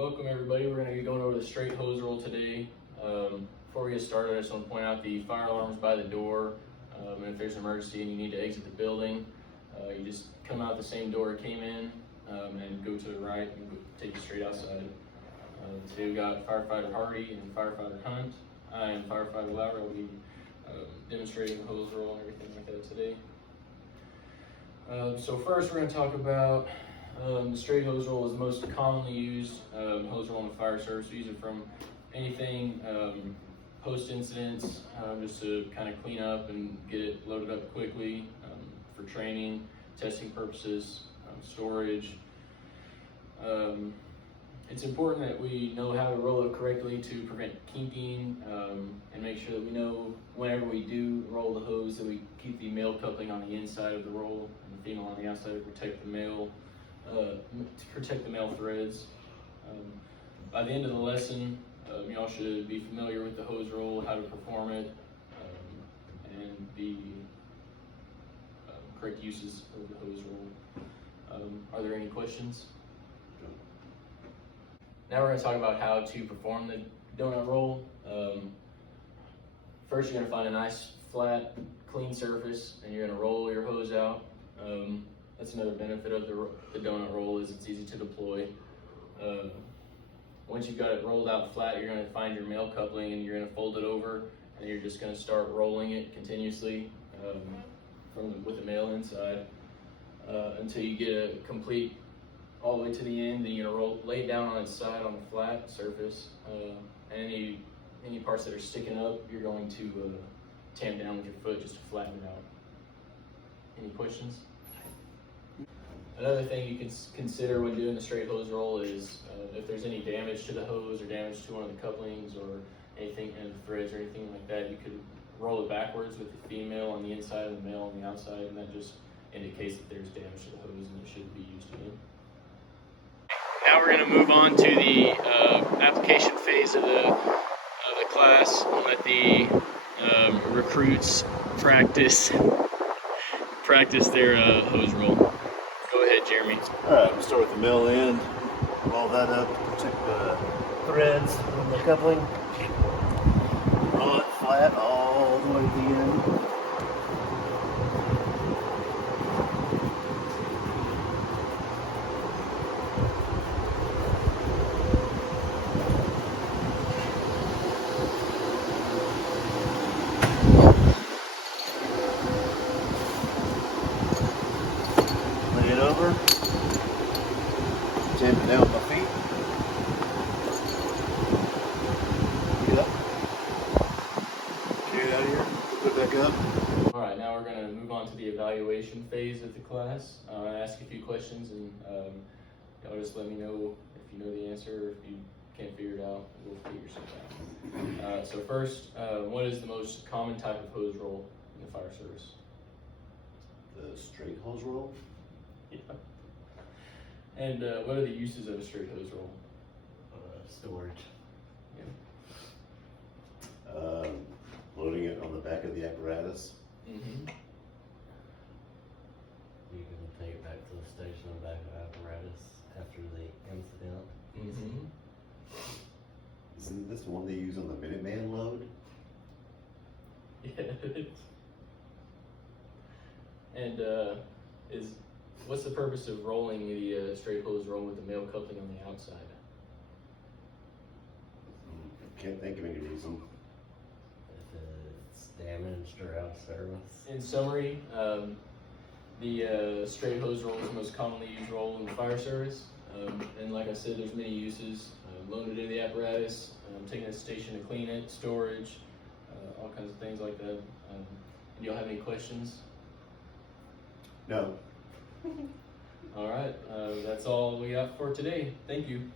Welcome everybody. We're going to be going over the straight hose roll today. Before we get started, I just want to point out the fire alarm's by the door. And if there's an emergency and you need to exit the building, you just come out the same door it came in and go to the right and take you straight outside. Today we got Firefighter Hardy and Firefighter Hunt. I am Firefighter Lowry. I'll be demonstrating the hose roll and everything like that today. So first we're going to talk about the straight hose roll is the most commonly used hose roll in the fire service. We use it from anything post-incidents, just to kind of clean up and get it loaded up quickly for training, testing purposes, storage. It's important that we know how to roll it correctly to prevent kinking and make sure that we know whenever we do roll the hose that we keep the male coupling on the inside of the roll and the female on the outside to protect the male threads. By the end of the lesson, y'all should be familiar with the hose roll, how to perform it, and the correct uses of the hose roll. Are there any questions? Now we're going to talk about how to perform the donut roll. First, you're going to find a nice, flat, clean surface, and you're going to roll your hose out. That's another benefit of the donut roll is it's easy to deploy. Once you've got it rolled out flat, you're going to find your male coupling and you're going to fold it over, and you're just going to start rolling it continuously with the male inside until you get a complete all the way to the end. Then you're going to lay it down on its side on the flat surface. And any parts that are sticking up, you're going to tamp down with your foot just to flatten it out. Any questions? Another thing you can consider when doing the straight hose roll is if there's any damage to the hose or damage to one of the couplings or anything in the threads or anything like that, you could roll it backwards with the female on the inside and the male on the outside, and that just indicates that there's damage to the hose and it shouldn't be used again. Now we're going to move on to the application phase of the class. We'll let the recruits practice their hose roll. Go ahead, Jeremy. All right, we'll start with the male end. Roll that up to protect the threads from the coupling. Roll it flat all the way to the end. Lay it over. Tamp it down with my feet. Get up. Carry it out of here. Put it back up. All right, now we're going to move on to the evaluation phase of the class. I ask a few questions, and y'all just let me know if you know the answer, or if you can't figure it out, we'll figure something out. So first, what is the most common type of hose roll in the fire service? The straight hose roll. Yeah. And what are the uses of a straight hose roll? Storage. Yeah. Loading it on the back of the apparatus. Mm-hmm. You can take it back to the station on the back of the apparatus after the incident. Mm-hmm. Isn't this the one they use on the Minuteman load? Yeah. And what's the purpose of rolling the straight hose roll with the male coupling on the outside? Can't think of any reason. If it's damaged or out of service. In summary, the straight hose roll is the most commonly used roll in the fire service. And like I said, there's many uses. Loaded in the apparatus, taking it to the station to clean it, storage, all kinds of things like that. And y'all have any questions? No. All right, that's all we got for today. Thank you.